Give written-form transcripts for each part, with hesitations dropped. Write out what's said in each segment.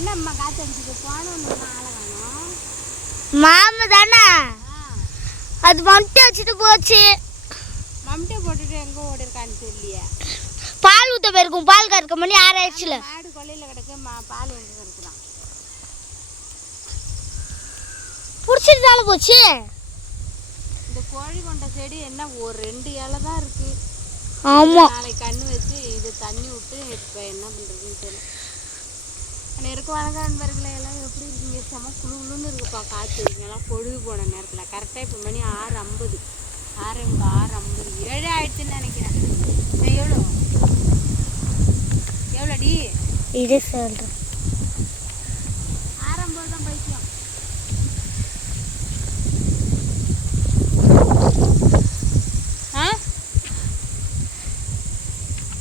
என்னம்மா காற்று அடிச்சுட்டு போனோன்னு ஆளை வேணும் மாமா தானே அது மம்டி வச்சுட்டு போச்சு. மம்டியை போட்டுட்டு எங்கே ஓடி இருக்கான்னு தெரியலையே. பால் ஊற்ற போயிருக்கும். பால் கறக்க மணி 6 ஆயிடுச்சுல. மாடு கொள்ளையில் கிடக்கு பால் எங்கே கிடக்குறான் பிடிச்சிருந்தாலும் போச்சு. இந்த கோழி கொண்ட செடி என்ன ஒரு 2 இலை தான் இருக்கு. ஆமாம் நாளைக்கு கண்ணு வச்சு இது தண்ணி விட்டு இப்போ என்ன பண்ணுறதுன்னு தெரியல. நெருக்க வணக்கம் நண்பர்களே, எல்லாம் எப்படி இருக்கீங்க? செம குழுன்னு இருக்குப்பா காற்று. எல்லாம் பொழுது போன நேரத்தில் கரெக்டாக இப்போ மணி 6:50 6:50 7 ஆயிடுச்சுன்னு நினைக்கிறேன். எவ்வளோடி இது சொல்கிறேன். 6:50 தான் பைத்தியம்.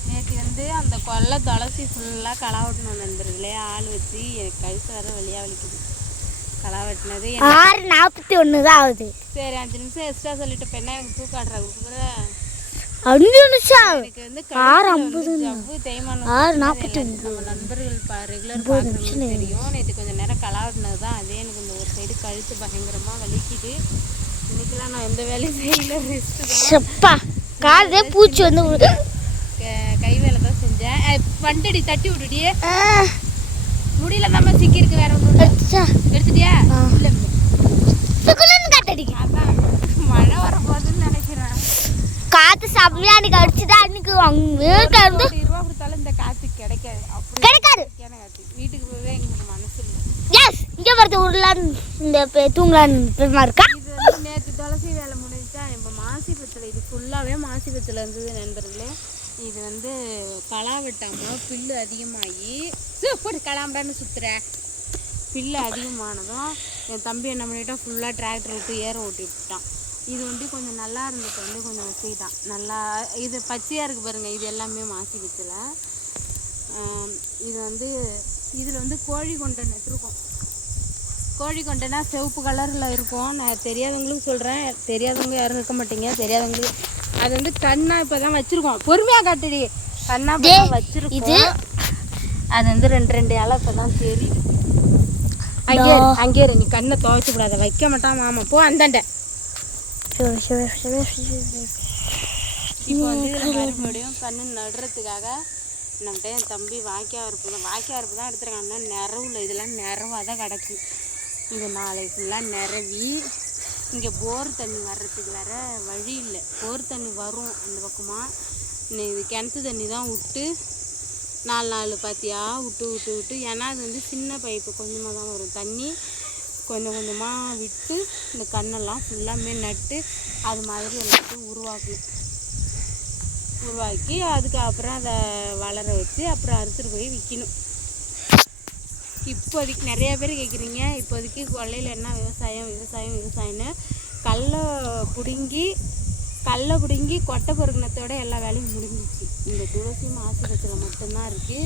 நேற்று வந்து அந்த கொல்லை துளசி ஃபுல்லாக களை வெட்டணும் நண்பர்களே. ஆள் வச்சு எனக்கு கழுத்து வர வழியாக வலிக்குது. களை வெட்டினது 6:41 தான் ஆகுது. சரி 5 நிமிஷம் எக்ஸ்ட்ரா சொல்லிட்டு இப்போ என்ன எனக்கு தூக்காடுறாங்க. 5 நிமிஷம் எனக்கு வந்து 6:50 ஜவ்வு தேய்மானம் 6:41 நம்ம நண்பர்கள் ரெகுலர் பார்க்குறவங்களுக்கு தெரியும். நேற்று கொஞ்சம் நேரம் களை வெட்டினது தான். அதே எனக்கு இந்த ஒரு சைடு கழுத்து பயங்கரமாக வலிக்குது. இன்னைக்கெல்லாம் நான் எந்த வேலையும் செய்யல, ரெஸ்ட்டு தான். செப்பா காதே பூச்சி வந்து கை வேலை தான் செஞ்சேன். வண்டடி தட்டி விட்டுடியே முடியல நம்ம சிக்கிருக்கு. வேற ஒன்றும் எடுத்துட்டியா? இல்லை அதான் மழை வரப்போகுதுன்னு நினைக்கிறேன். காற்று செம்மையா அன்னைக்கு அடிச்சுதான். அன்னைக்கு அங்கே ₹1 கொடுத்தாலும் இந்த காற்று கிடைக்காது. அப்படி கிடைக்காது. காற்று வீட்டுக்கு போவே எங்களுக்கு மனசு இல்லை. எஸ் இங்கே வரது உருளான்னு இந்த தூங்கலான்னு பெருமா இருக்கா. இது வந்து நேற்று துளசி வேலை முடிஞ்சா இப்போ மாசி பத்தில் இது ஃபுல்லாகவே மாசி பத்தில் இருந்தது நண்பர்களே. இது வந்து களை வெட்டாமல் புல்லு அதிகமாகி போட்டு கலாம்படான்னு சுற்றுற புல்லு அதிகமானதும் என் தம்பி என்ன பண்ணிட்டான், ஃபுல்லாக டிராக்டர் விட்டு ஏற ஓட்டி விட்டுட்டான். இது வந்து கொஞ்சம் நல்லா இருந்துட்டு வந்து கொஞ்சம் வச்சுக்கிட்டான். நல்லா இது பச்சையாக இருக்குது பாருங்கள். இது எல்லாமே மாசி பத்தில். இது வந்து இதில் வந்து கோழி கொண்டை நட்டுருக்கோம். கோழி கொண்டைனா சிவப்பு கலரில் இருக்கும். நான் தெரியாதவங்களுக்கு சொல்கிறேன், தெரியாதவங்க யாரும் இருக்க மாட்டீங்க. தெரியாதவங்களுக்கு அது வந்து கண்ணா இப்போ தான் வச்சுருக்கோம். பொறுமையாக காட்டுடி. கண்ணா இப்போ தான் வச்சுருக்கோம். அது வந்து 2 இலை இப்போ தான் தெரியுது. அங்கே நீ கண்ணை துவைச்சு கூடாத. வைக்க மாட்டான் மாமா. போ அந்தாண்ட. இப்போ வந்து இதில் மறுபடியும் கண்ணு நடுறதுக்காக நம்மகிட்ட என் தம்பி வாய்க்காய் அறுப்பு தான் எடுத்துருக்காங்க. நிறவுல இதெல்லாம் நிறவாக தான் கிடக்கு. இது நாளைக்கு ஃபுல்லாக நிறவி இங்கே போர் தண்ணி வர்றதுக்கு வேற வழி இல்லை. போர் தண்ணி வரும் அந்த பக்கமாக. இது கிணத்து தண்ணி தான் விட்டு 4 பாத்தியா விட்டு ஏன்னா அது வந்து சின்ன பைப்பு கொஞ்சமாக தான் வரும் தண்ணி. கொஞ்சம் கொஞ்சமாக விட்டு இந்த கண்ணெல்லாம் ஃபுல்லாமே நட்டு அது மாதிரி எல்லாத்தையும் உருவாக்கி அதுக்கப்புறம் அதை வளர வச்சு அப்புறம் அறுத்துட்டு போய் விற்கணும். இப்போதைக்கு நிறைய பேர் கேட்குறீங்க, இப்போதைக்கு கொல்லையில் என்ன விவசாயம்னு கடலை பிடுங்கி கொட்டை பொறுக்கினத்தோட எல்லா வேலையும் முடிஞ்சிச்சு. இந்த துளசி மாசி பத்தில் மட்டும்தான் இருக்குது.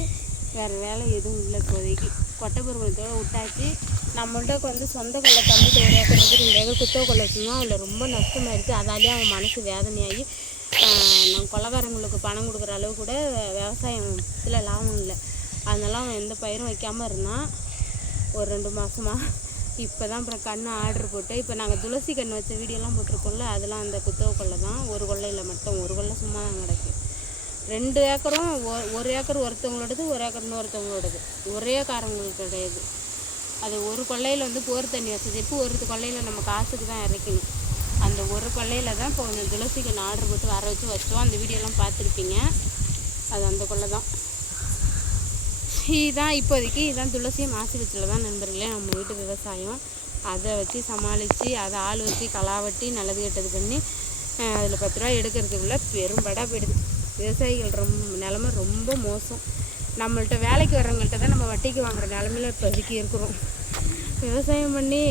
வேறு வேலை எதுவும் இல்லை இப்போதைக்கு. கொட்டை பொறுக்கினத்தோடு விட்டாச்சு. நம்மள்ட்ட வந்து சொந்த கொள்ளை தம்பிட்டு 1 ஏக்கர் 2 ஏக்கர் குத்தோ கொள்ளை வச்சுருந்தோம். அதில் ரொம்ப நஷ்டமாயிடுச்சு. அதாலேயே அவன் மனசு வேதனையாகி நம்ம கொள்ளைக்காரங்களுக்கு பணம் கொடுக்குற அளவு கூட விவசாயத்தில் லாபம் இல்லை. அதனால அவன் எந்த பயிரும் வைக்காமல் இருந்தான் ஒரு 2 மாதமாக. இப்போ தான் அப்புறம் கன்று ஆர்டர் போட்டு இப்போ நாங்கள் துளசி கன்று வச்ச வீடியோலாம் போட்டிருக்கோம்ல, அதெல்லாம் அந்த குத்தவ கொள்ளை தான். ஒரு கொள்ளையில் மட்டும் ஒரு கொள்ளை சும்மா தான் கிடக்கு. 2 ஏக்கரும் 1 ஏக்கர் ஒருத்தவங்களோடது, 1 ஏக்கர் இன்னொருத்தவங்களோடது. ஒரே காரங்களுக்கு கிடையாது. அது ஒரு கொள்ளையில் வந்து போர் தண்ணி வசதி இருக்குது. ஒரு கொள்ளையில் நம்ம காசுக்கு தான் இறக்கணும். அந்த ஒரு கொள்ளையில் தான் இப்போ கொஞ்சம் துளசி கன்று ஆர்டர் போட்டு வர வச்சோம். அந்த வீடியோலாம் பார்த்துருப்பீங்க. அது அந்த கொள்ளை தான். இதுதான் இப்போதைக்கு இதுதான் துளசி மாசி பத்தில் தான் நண்பர்களே நம்ம வீட்டு விவசாயம். அதை வச்சு சமாளித்து அதை ஆள் வச்சு களாவட்டி நல்லது கெட்டது பண்ணி அதில் 10 ரூபா எடுக்கிறதுக்குள்ளே பெரும்படா போயிடுது. விவசாயிகள் நிலமை ரொம்ப மோசம். நம்மள்ட்ட வேலைக்கு வர்றவங்கள்ட்ட தான் நம்ம வட்டிக்கு வாங்குகிற நிலமையில இப்போதைக்கு இருக்கிறோம். விவசாயம் பண்ணி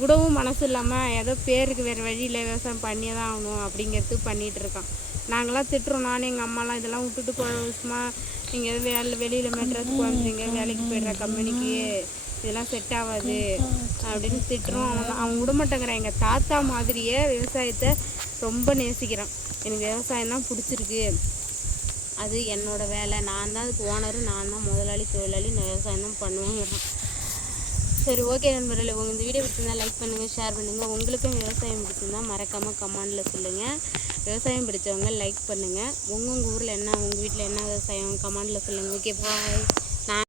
விடவும் மனசு இல்லாமல் ஏதோ பேருக்கு வேறு வழியில் விவசாயம் பண்ணியே தான் ஆகணும் அப்படிங்கிறது பண்ணிகிட்டு இருக்கான். நாங்களாம் திட்டுறோம். நானும் எங்கள் அம்மாலாம் இதெல்லாம் விட்டுட்டு சும்மா நீங்கள் எதுவும் வெளியில் மெட்ராஸ் போகிறீங்க, வேலைக்கு போய்ட்ற கம்பெனிக்கு இதெல்லாம் செட் ஆகாது அப்படின்னு திட்டுறோம். அவன் விட மாட்டேங்கிறான். எங்கள் தாத்தா மாதிரியே விவசாயத்தை ரொம்ப நேசிக்கிறான். எனக்கு விவசாயம் தான் பிடிச்சிருக்கு, அது என்னோடய வேலை, நான் தான் அதுக்கு ஓனரு, நான் தான் முதலாளி தொழிலாளி, நான் விவசாயம் தான் பண்ணுவேங்கிறான். சரி ஓகே நண்பர்களே, இந்த வீடியோ பிடிச்சிருந்தா லைக் பண்ணுங்கள், ஷேர் பண்ணுங்கள். உங்களுக்கும் விவசாயம் பிடிச்சிருந்தா மறக்காமல் கமெண்டில் சொல்லுங்கள். விவசாயம் பிடிச்சவங்க லைக் பண்ணுங்கள். உங்கள் ஊரில் என்ன, உங்கள் வீட்டில் என்ன விவசாயம் கமெண்டில் சொல்லுங்கள். Okay bye.